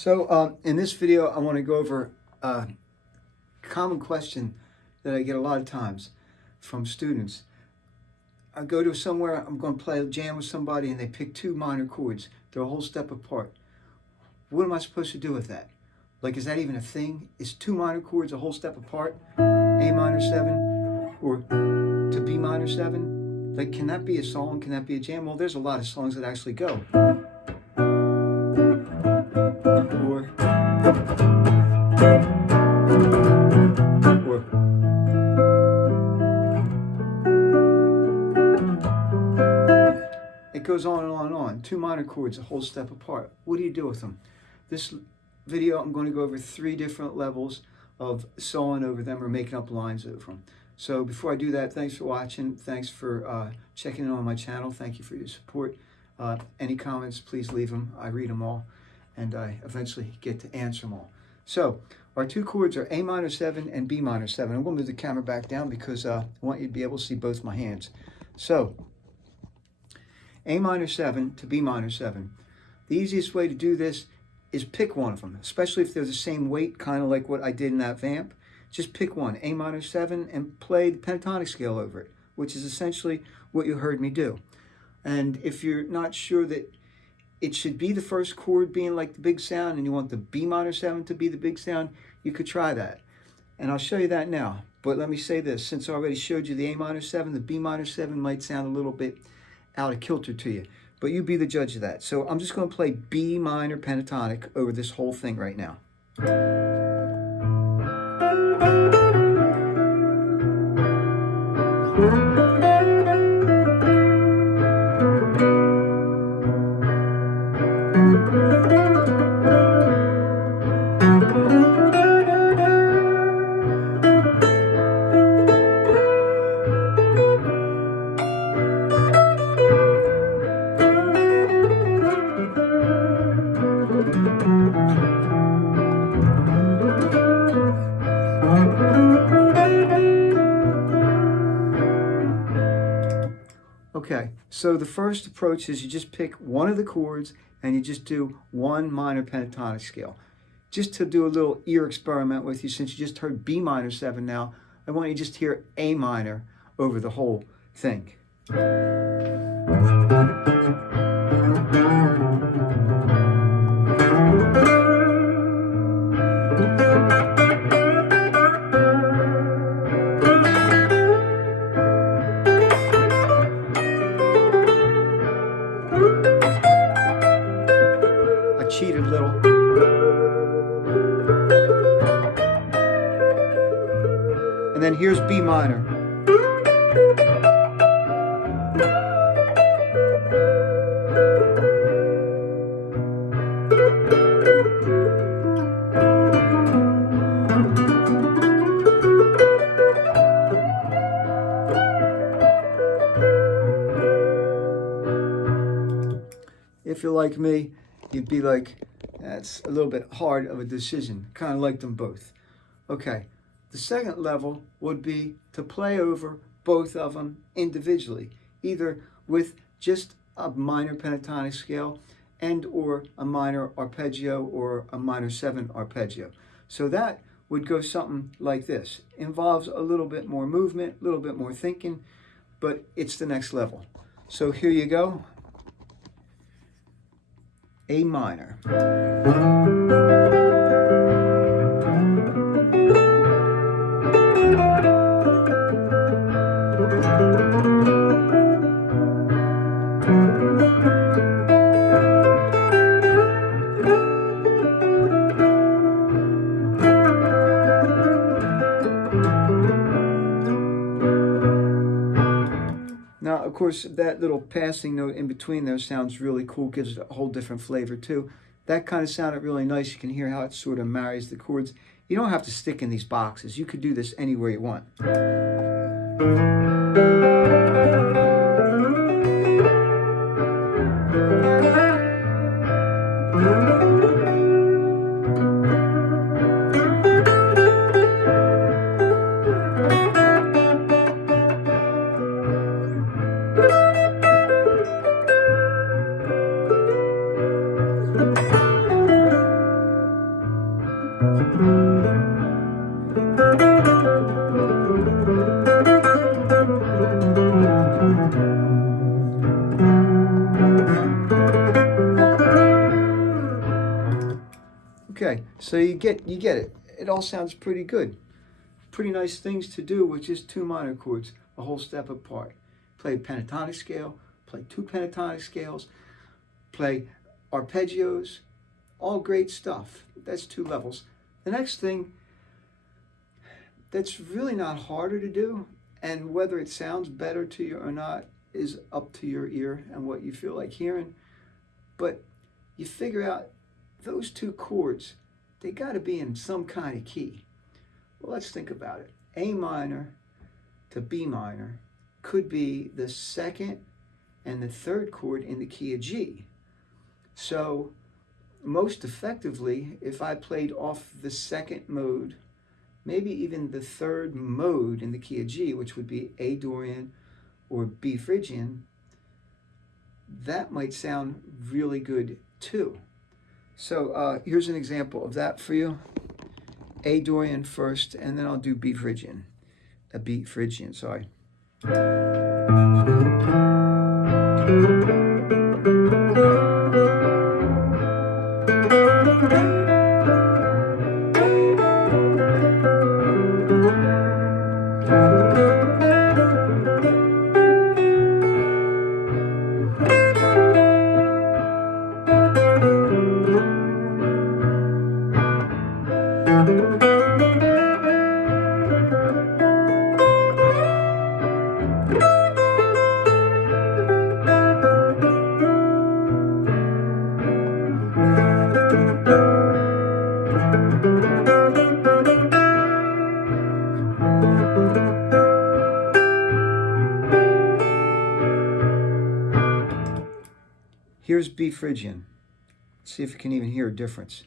So in this video, I want to go over a common question that I get a lot of times from students. I go to somewhere, I'm going to play a jam with somebody, and they pick two minor chords. They're a whole step apart. What am I supposed to do with that? Like, is that even a thing? Is two minor chords a whole step apart? A minor 7 or to B minor 7? Like, can that be a song? Can that be a jam? Well, there's a lot of songs that actually go. Or it goes on and on and on. Two minor chords a whole step apart. What do you do with them? This video, I'm going to go over 3 different levels of soloing over them or making up lines over them. So before I do that, thanks for watching. Thanks for checking in on my channel. Thank you for your support. Any comments, please leave them. I read them all, and I eventually get to answer them all. So our two chords are A minor 7 and B minor 7. I'm going to move the camera back down because I want you to be able to see both my hands. So A minor 7 to B minor 7. The easiest way to do this is pick one of them, especially if they're the same weight, kind of like what I did in that vamp. Just pick one, A minor 7, and play the pentatonic scale over it, which is essentially what you heard me do. And if you're not sure that it should be the first chord being like the big sound and you want the B minor 7 to be the big sound, you could try that. And I'll show you that now. But let me say this, since I already showed you the A minor 7, the B minor 7 might sound a little bit out of kilter to you. But you be the judge of that. So I'm just going to play B minor pentatonic over this whole thing right now. Okay, so the first approach is you just pick one of the chords and you just do one minor pentatonic scale. Just to do a little ear experiment with you, since you just heard B minor 7 now, I want you to just hear A minor over the whole thing. Cheated a little. And then here's B minor. If you're like me, you'd be like, that's a little bit hard of a decision. Kind of like them both. Okay, the second level would be to play over both of them individually, either with just a minor pentatonic scale and or a minor arpeggio or a minor 7 arpeggio. So that would go something like this. Involves a little bit more movement, a little bit more thinking, but it's the next level. So here you go. A minor. Now, of course, that little passing note in between there sounds really cool, gives it a whole different flavor too. That kind of sounded really nice. You can hear how it sort of marries the chords. You don't have to stick in these boxes. You could do this anywhere you want. Okay, so you get it. It all sounds pretty good. Pretty nice things to do with just two minor chords, a whole step apart. Play a pentatonic scale, play two pentatonic scales, play arpeggios, all great stuff. That's two levels. The next thing that's really not harder to do, and whether it sounds better to you or not is up to your ear and what you feel like hearing, but you figure out those two chords, they got to be in some kind of key. Well, let's think about it. A minor to B minor could be the second and the third chord in the key of G. So most effectively, if I played off the second mode, maybe even the third mode in the key of G, which would be A Dorian or B Phrygian, that might sound really good too. So here's an example of that for you. A Dorian first, and then I'll do B Phrygian. B Phrygian, sorry. Here's B Phrygian. See if you can even hear a difference.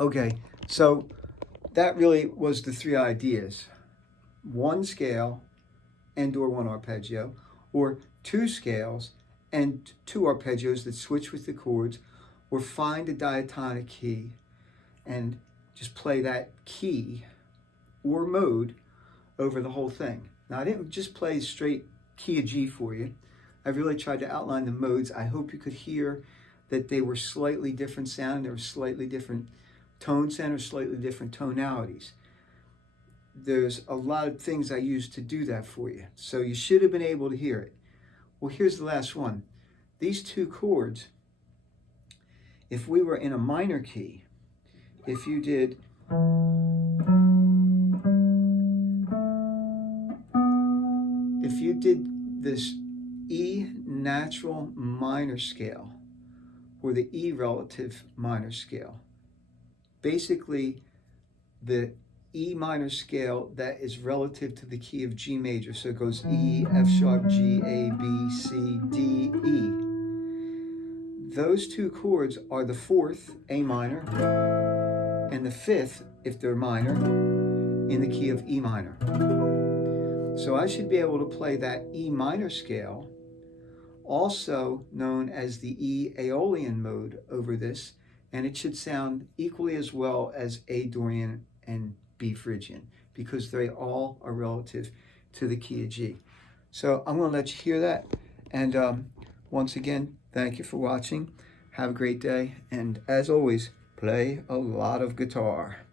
Okay, so that really was the three ideas. One scale and or one arpeggio, or two scales and two arpeggios that switch with the chords, or find a diatonic key and just play that key or mode over the whole thing. Now, I didn't just play straight key of G for you. I really tried to outline the modes. I hope you could hear that they were slightly different sound, they were slightly different tone centers, slightly different tonalities. There's a lot of things I used to do that for you. So you should have been able to hear it. Well, here's the last one. These two chords, if we were in a minor key, if you did this E natural minor scale or the E relative minor scale, basically the E minor scale that is relative to the key of G major. So it goes E, F sharp, G, A, B, C, D, E. Those two chords are the fourth, A minor, and the fifth, if they're minor, in the key of E minor. So I should be able to play that E minor scale, also known as the E Aeolian mode over this, and it should sound equally as well as A Dorian and B Phrygian, because they all are relative to the key of G. So I'm going to let you hear that. And once again, thank you for watching. Have a great day. And as always, play a lot of guitar.